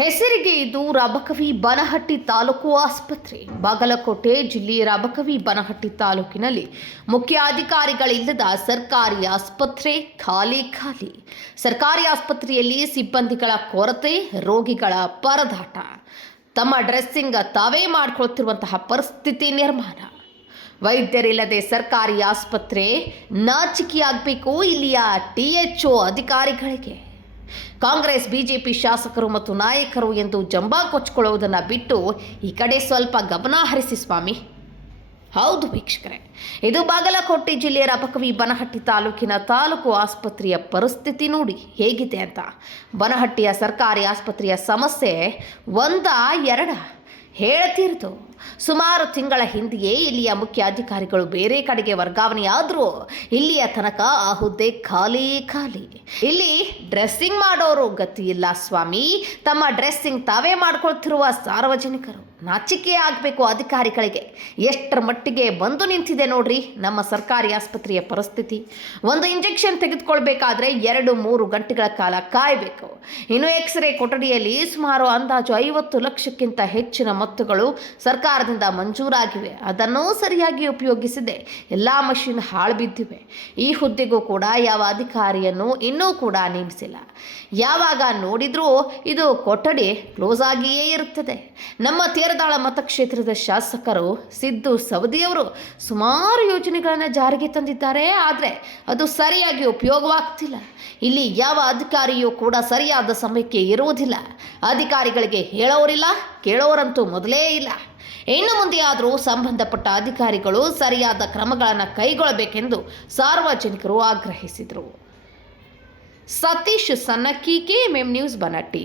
ಹೆಸರಿಗೆ ಇದು ರಬಕವಿ ಬನಹಟ್ಟಿ ತಾಲೂಕು ಆಸ್ಪತ್ರೆ. ಬಾಗಲಕೋಟೆ ಜಿಲ್ಲೆ ರಬಕವಿ ಬನಹಟ್ಟಿ ತಾಲೂಕಿನಲ್ಲಿ ಮುಖ್ಯ ಅಧಿಕಾರಿಗಳಿಲ್ಲದ ಸರ್ಕಾರಿ ಆಸ್ಪತ್ರೆ ಖಾಲಿ ಖಾಲಿ. ಸರ್ಕಾರಿ ಆಸ್ಪತ್ರೆಯಲ್ಲಿ ಸಿಬ್ಬಂದಿಗಳ ಕೊರತೆ, ರೋಗಿಗಳ ಪರದಾಟ. ತಮ್ಮ ಡ್ರೆಸ್ಸಿಂಗ್ ತಾವೇ ಮಾಡಿಕೊಳ್ತಿರುವಂತಹ ಪರಿಸ್ಥಿತಿ ನಿರ್ಮಾಣ. ವೈದ್ಯರಿಲ್ಲದೆ ಸರ್ಕಾರಿ ಆಸ್ಪತ್ರೆ ನಾಚಿಕೆಯಾಗಬೇಕು, ಇಲ್ಲಿಯ ಟಿ ಎಚ್ ಒ ಅಧಿಕಾರಿಗಳಿಗೆ. ಕಾಂಗ್ರೆಸ್, ಬಿಜೆಪಿ ಶಾಸಕರು ಮತ್ತು ನಾಯಕರು ಎಂದು ಜಂಬಾ ಕೊಚ್ಕೊಳ್ಳುವುದನ್ನು ಬಿಟ್ಟು ಈ ಕಡೆ ಸ್ವಲ್ಪ ಗಮನ ಹರಿಸಿ ಸ್ವಾಮಿ. ಹೌದು ವೀಕ್ಷಕರೇ, ಇದು ಬಾಗಲಕೋಟೆ ಜಿಲ್ಲೆಯ ರಬಕವಿ ಬನಹಟ್ಟಿ ತಾಲೂಕಿನ ತಾಲೂಕು ಆಸ್ಪತ್ರೆಯ ಪರಿಸ್ಥಿತಿ ನೋಡಿ ಹೇಗಿದೆ ಅಂತ. ಬನಹಟ್ಟಿಯ ಸರ್ಕಾರಿ ಆಸ್ಪತ್ರೆಯ ಸಮಸ್ಯೆ ಒಂದ ಎರಡ ಹೇಳ್ತಿರ್ತು. ಸುಮಾರು ತಿಂಗಳ ಹಿಂದೆಯೇ ಇಲ್ಲಿಯ ಮುಖ್ಯ ಅಧಿಕಾರಿಗಳು ಬೇರೆ ಕಡೆಗೆ ವರ್ಗಾವಣೆಯಾದರೂ ಇಲ್ಲಿಯ ತನಕ ಆ ಹುದ್ದೆ ಖಾಲಿ ಖಾಲಿ. ಇಲ್ಲಿ ಡ್ರೆಸ್ಸಿಂಗ್ ಮಾಡೋರು ಗತಿ ಇಲ್ಲ ಸ್ವಾಮಿ. ತಮ್ಮ ಡ್ರೆಸ್ಸಿಂಗ್ ತಾವೇ ಮಾಡ್ಕೊಳ್ತಿರುವ ಸಾರ್ವಜನಿಕರು ನಾಚಿಕೆ ಆಗಬೇಕು ಅಧಿಕಾರಿಗಳಿಗೆ. ಎಷ್ಟರ ಮಟ್ಟಿಗೆ ಬಂದು ನಿಂತಿದೆ ನೋಡ್ರಿ ನಮ್ಮ ಸರ್ಕಾರಿ ಆಸ್ಪತ್ರೆಯ ಪರಿಸ್ಥಿತಿ. ಒಂದು ಇಂಜೆಕ್ಷನ್ ತೆಗೆದುಕೊಳ್ಬೇಕಾದ್ರೆ ಎರಡು, ಮೂರು ಗಂಟೆಗಳ ಕಾಲ ಕಾಯಬೇಕು. ಇನ್ನು ಎಕ್ಸ್ರೇ ಕೊಠಡಿಯಲ್ಲಿ ಸುಮಾರು ಅಂದಾಜು ಐವತ್ತು ಲಕ್ಷಕ್ಕಿಂತ ಹೆಚ್ಚಿನ ಮೊತ್ತಗಳು ಸರ್ಕಾರದಿಂದ ಮಂಜೂರಾಗಿವೆ. ಅದನ್ನು ಸರಿಯಾಗಿ ಉಪಯೋಗಿಸಿದೆ ಎಲ್ಲ ಮಷಿನ್ ಹಾಳು ಬಿದ್ದಿವೆ ಈ ಹುದ್ದೆಗೂ ಕೂಡ ಯಾವ ಅಧಿಕಾರಿಯನ್ನು ಇನ್ನೂ ಕೂಡ ನೇಮಿಸಿಲ್ಲ. ಯಾವಾಗ ನೋಡಿದರೂ ಇದು ಕೊಠಡಿ ಕ್ಲೋಸ್ ಆಗಿಯೇ ಇರುತ್ತದೆ. ನಮ್ಮ ತೇರದಾಳ ಮತಕ್ಷೇತ್ರದ ಶಾಸಕರು ಸಿದ್ದು ಸವದಿಯವರು ಸುಮಾರು ಯೋಜನೆಗಳನ್ನು ಜಾರಿಗೆ ತಂದಿದ್ದಾರೆ. ಆದರೆ ಅದು ಸರಿಯಾಗಿ ಉಪಯೋಗವಾಗ್ತಿಲ್ಲ. ಇಲ್ಲಿ ಯಾವ ಅಧಿಕಾರಿಯೂ ಕೂಡ ಸರಿಯಾದ ಸಮಯಕ್ಕೆ ಇರುವುದಿಲ್ಲ. ಅಧಿಕಾರಿಗಳಿಗೆ ಹೇಳೋರಿಲ್ಲ, ಕೇಳೋರಂತೂ ಮೊದಲೇ ಇಲ್ಲ. ಇನ್ನು ಮುಂದೆಯಾದರೂ ಸಂಬಂಧಪಟ್ಟ ಅಧಿಕಾರಿಗಳು ಸರಿಯಾದ ಕ್ರಮಗಳನ್ನು ಕೈಗೊಳ್ಳಬೇಕೆಂದು ಸಾರ್ವಜನಿಕರು ಆಗ್ರಹಿಸಿದರು. Satish Sannakki K M news Banatti.